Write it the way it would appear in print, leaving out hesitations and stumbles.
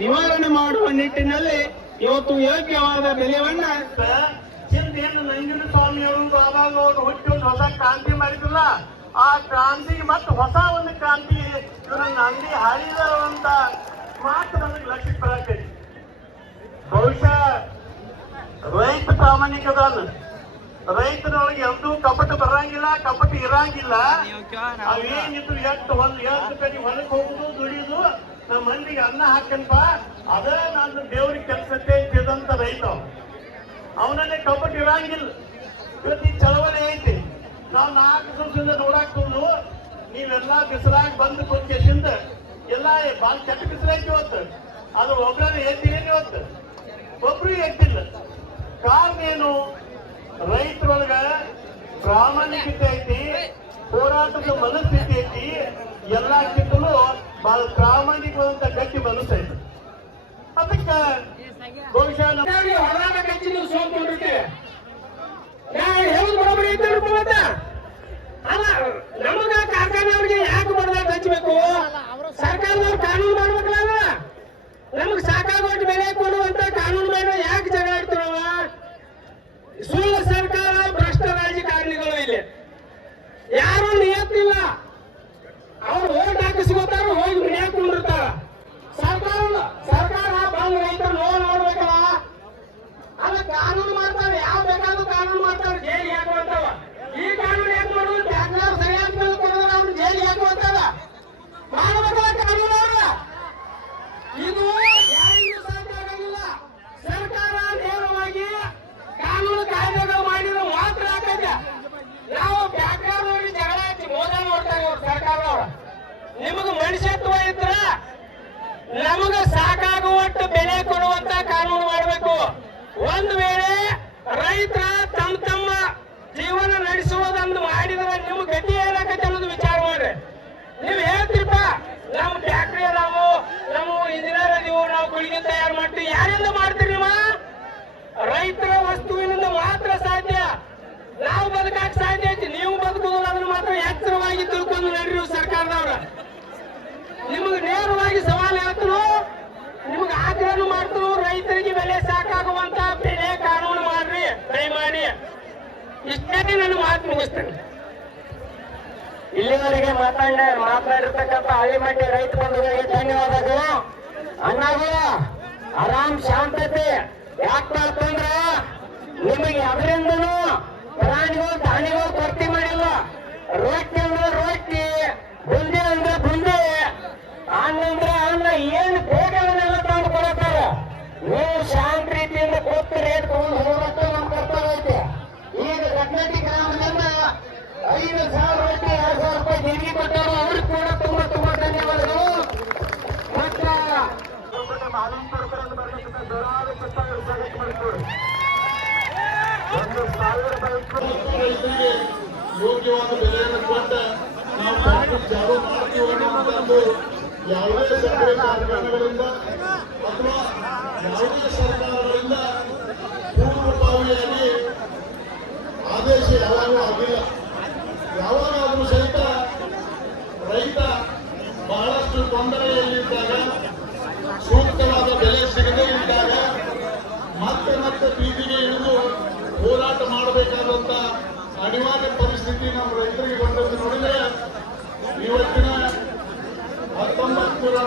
ನಿವಾರಣೆ ಮಾಡುವ ನಿಟ್ಟಿನಲ್ಲಿ ಇವತ್ತು ಯೋಗ್ಯವಾದ ಬೆಲೆಯನ್ನ ಹಿಂದೇನು ನಂಜುಂಡ ಸ್ವಾಮಿಯವರು ಆವಾಗ ಅವರು ಹುಟ್ಟಿ ಒಂದು ಹೊಸ ಕ್ರಾಂತಿ ಮಾಡಿದ್ರಲ್ಲ, ಆ ಕ್ರಾಂತಿಗೆ ಮತ್ತೆ ಹೊಸ ಒಂದು ಕ್ರಾಂತಿ ಇವರ ನಂದಿ ಹಾಡಿದರು ಅಂತ ಮಾತ್ರ ನಮಗೆ ಲಕ್ಷ್ಯಕ್ಕೆ ಬರಕೈತಿ. ಬಹುಶಃ ರೈತ ಪ್ರಾಮಾಣಿಕದಾನ, ರೈತರೊಳಗೆ ಎಂದೂ ಕಪಟ ಬರಂಗಿಲ್ಲ, ಕಪಟ ಇರಂಗಿಲ್ಲ. ಅವೇನಿದ್ರು ಎಷ್ಟು ಕಡೆ ಹೊಲಕ್ಕೆ ಹೋಗುದು, ದುಡಿಯುದು, ನಮ್ಮ ಮಂದಿಗೆ ಅನ್ನ ಹಾಕನ್ಪ, ಅದೇ ನಾನು ದೇವ್ರಿಗೆ ಕೆಲಸಕ್ಕೆ ಇದ್ದಂತ ರೈತ. ಅವನನ್ನೇ ಕಪಟ ಇರಂಗಿಲ್ಲ. ಇವತ್ತು ಈ ಚಳವಳಿ ಐತಿ, ನಾವು 4 ದಿವಸದಿಂದ ನೋಡಾಕ್ತಂದು ನೀವೆಲ್ಲಾ ಬಿಸಿಲಾಗಿ ಬಂದು ಕೊಟ್ಟಿಂದ ಎಲ್ಲ ಬಾಳ ಕೆಟ್ಟ ಬಿಸಿಲೈತಿ ಇವತ್ತು. ಅದು ಒಬ್ಬರನ್ನ ಎತ್ತೀರೇನು ಇವತ್ತು? ಒಬ್ರು ಎತ್ತಿಲ್ಲ. ಕಾರಣ ಏನು? ರೈತರೊಳಗ ಪ್ರಾಮಾಣಿಕತೆ ಐತಿ, ಹೋರಾಟದ ಮನಸ್ಥಿತಿ ಐತಿ, ಎಲ್ಲಕ್ಕಿಂತಲೂ ಬಹಳ ಪ್ರಾಮಾಣಿಕವಾದಂತ ಗಟ್ಟಿ ಮನಸ್ಸು ಐತಿ. ಅದಕ್ಕೆ ಬಹುಶಃ ಹೊರನಾಡ ಕಚ್ಚಿ ನೀವು ಸೋಲ್ಕೊಂಡಿರ್ತೀವಿ. ಹೇಳುದು ಬರೋಬರಿ ಐತೆ ಅಲ್ಲ, ನಮಗ ಕಾರ್ಖಾನೆಯವ್ರಿಗೆ ಯಾಕೆ ಬಡದಾಟ ಹಚ್ಚಬೇಕು? ಸರ್ಕಾರದವ್ರು ಕಾನೂನು ಮಾಡ್ಬೇಕಲ್ಲ. ನಮಗ್ ಸಾಕಾಗೋಟ್ಟು ಬೆಲೆ ಕೊಡುವಂತ ಕಾನೂನು ಮಾಡೋ ಯಾಕೆ ಜಗಳ ಆಡ್ತಾರವ? ಸುಳ್ಳು ಸರ್ಕಾರ, ಭ್ರಷ್ಟ ರಾಜಕಾರಣಿಗಳು ಇಲ್ಲಿ ಯಾರು ನಿಯತ್ತಿಲ್ಲ. ಅವ್ರು ಓಟ್ ಹಾಕಿಸ್ಕೋತಾರ, ಹೋಗಿ ಮನ್ಯಾಗ ಕುಂಡಿರ್ತಾರ. ಸರ್ಕಾರ ಬಂದ್ ರೈತರು ನೋಡ್ಬೇಕಲ್ಲ. ಅಲ್ಲ, ಕಾನೂನು ಮಾಡ್ತಾರೆ, ಯಾವ ಬೇಕಾದ್ರೂ ಕಾನೂನು ಮಾಡ್ತಾರೆ, ಜೈಲಿಗೆ ಹಾಕುವಂತವ. ಈ ಕಾನೂನು ಯಾಕೆ ಮಾಡುವುದು? ಟ್ಯಾಕ್ಟರ್ ಸರಿಯಾದ ಮೇಲೆ ಕೊಡೋದ್ರ ಅವ್ರು ಜೈಲಿಗೆ ಹಾಕುವಂತವ ಮಾಡಬೇಕಲ್ಲ ಕಾನೂನು. ಅವ್ರ ಇದು ಯಾರಿಗೂ ಸಾಧ್ಯ ಆಗಲಿಲ್ಲ. ಸರ್ಕಾರ ನೇರವಾಗಿ ಕಾನೂನು ಕಾಯ್ದೆಗಳು ಮಾಡಿದ್ರೆ ಮಾತ್ರ ಆಗತ್ತೆ. ನಾವು ಟ್ಯಾಕ್ಟರ್ನವ್ರಿಗೆ ಜಗಳ ಹಚ್ಚಿ ಮೋಸ ನೋಡ್ತಾರೆ ಇವ್ರು ಸರ್ಕಾರದವ್ರ. ನಿಮಗ ಮನುಷ್ಯತ್ವ ಇದ್ರ ನಮಗ ಸಾಕಾಗುವಷ್ಟು ಬೆಲೆ ಕೊಡುವಂತ ಕಾನೂನು ಮಾಡಬೇಕು. ಒಂದು ವೇಳೆ ರೈತರ ತಮ್ಮ ಜೀವನ ನಡೆಸುವುದನ್ನು ಮಾಡಿದ್ರೆ ನಿಮ್ ಗತಿ ಏನಾಗತ್ತೆ ಅನ್ನೋದು ವಿಚಾರ ಮಾಡ್ರಿ. ನೀವ್ ಹೇಳ್ತೀರಪ್ಪ, ನಾವು ಫ್ಯಾಕ್ಟ್ರಿ ಅದಾವು, ನಾವು ಇಂಜಿನಿಯರ್ ಅದೀವು, ನಾವು ಗುಳಿಗೆ ತಯಾರು ಮಾಡ್ತೀವಿ. ಯಾರಿಂದ ಮಾಡ್ತೀರಿ ನೀವು? ರೈತರ ವಸ್ತುವಿನಿಂದ ಮಾತ್ರ ಸಾಧ್ಯ. ನಾವು ಬದುಕಾಕ ಸಾಧ್ಯ ಐತಿ, ನೀವು ಬದುಕುವುದಿಲ್ಲ. ಅದನ್ನು ಮಾತ್ರ ಎಚ್ಚರವಾಗಿ ತಿಳ್ಕೊಂಡು ನಡ್ರಿ ಸರ್ಕಾರದವ್ರ. ನಿಮಗೆ ನೇರವಾಗಿ ಸವಾಲು ಹೇಳ್ತರು, ನಿಮ್ಗೆ ಆಗ್ರಹ ಮಾಡ್ತರು, ರೈತರಿಗೆ ಬೆಲೆ ಸಾಕಾಗುವಂತ ಬೆಲೆ ಕಾನೂನು ಮಾಡ್ರಿ, ದಯಮಾಡಿ. ಇಷ್ಟೇ ನನ್ನ ಮಾತು ಮುಗಿಸ್ತೇನೆ. ಇಲ್ಲಿವರೆಗೆ ಮಾತನಾಡಿರ್ತಕ್ಕಂಥ ಹಳ್ಳಿಮಟ್ಟಿ ರೈತ ಬಂಧುಗಳಿಗೆ ಧನ್ಯವಾದಗಳು. ಅಣ್ಣಗಳು ಆರಾಮ್ ಶಾಂತತೆ. ಯಾಕಂದ್ರ ನಿಮಗೆ ಅದರಿಂದನೂ ಪ್ರಾಣಿಗಳು ಧಾನ್ಯಗಳು ಕೊರತೆ ಮಾಡಿಲ್ಲ. ರೊಟ್ಟಿ ಅಂದ್ರೆ ರೊಟ್ಟಿ, ಬುಂದಿ ಅಂದ್ರೆ ಬುಂದಿ, ಹಣ್ಣಂದ್ರೆ ಹಣ್ಣ, ಏನು ಬೇಕವನ್ನೆಲ್ಲ ತಂದು ಕೊಡತ್ತಾರ. ನೀವು ಶಾಂತ ರೀತಿಯಿಂದ ಕೊಟ್ಟು ರೇಟ್ ತಗೊಂಡು ಹೋಗಕ್ಕೆ ನಮ್ಮ ಕರ್ತವ್ಯ ಐತೆ. ಈಗ ಗಟ್ನಟ್ಟಿ ಗ್ರಾಮದಿಂದ 5,000 ರೊಟ್ಟಿ 2,000 ರೂಪಾಯಿ ದೇಣಿಗೆ ಕೊಟ್ಟರು. ಅವ್ರಿಗೆ ಕೂಡ ತುಂಬಾ ಧನ್ಯವಾದಗಳು. ಮತ್ತ ಯೋಗ್ಯವಾದ ಬೆಲೆಯನ್ನು ಕೊಟ್ಟ ನಾವು ಫ್ಯಾಕ್ಟರಿ ಚಾಲೂ ಮಾಡ್ತೀವಿ ಅನ್ನುವಂಥದ್ದು ಯಾವುದೇ ಸಕ್ಕರೆ ಕಾರ್ಖಾನೆಗಳಿಂದ ಅಥವಾ ಯಾವುದೇ ಸರ್ಕಾರಗಳಿಂದ ಪೂರ್ವಭಾವಿಯಾಗಿ ಆದೇಶ ಯಾವಾಗೂ ಆಗಿಲ್ಲ. ಯಾವಾಗಾದರೂ ಸಹಿತ ರೈತ ಬಹಳಷ್ಟು ತೊಂದರೆಯಲ್ಲಿದ್ದಾಗ, ಸೂಕ್ತವಾದ ಬೆಲೆ ಸಿಗದೇ ಇದ್ದಾಗ ಮತ್ತೆ ಬೀದಿಗೆ ಇಳಿದು ಹೋರಾಟ ಮಾಡಬೇಕಾದಂತ ಅನಿವಾರ್ಯ ಪರಿಸ್ಥಿತಿ ನಮ್ಮ ರೈತರಿಗೆ ಬಂದದ್ದು ನೋಡಿದ್ರೆ ಇವತ್ತಿನ 1900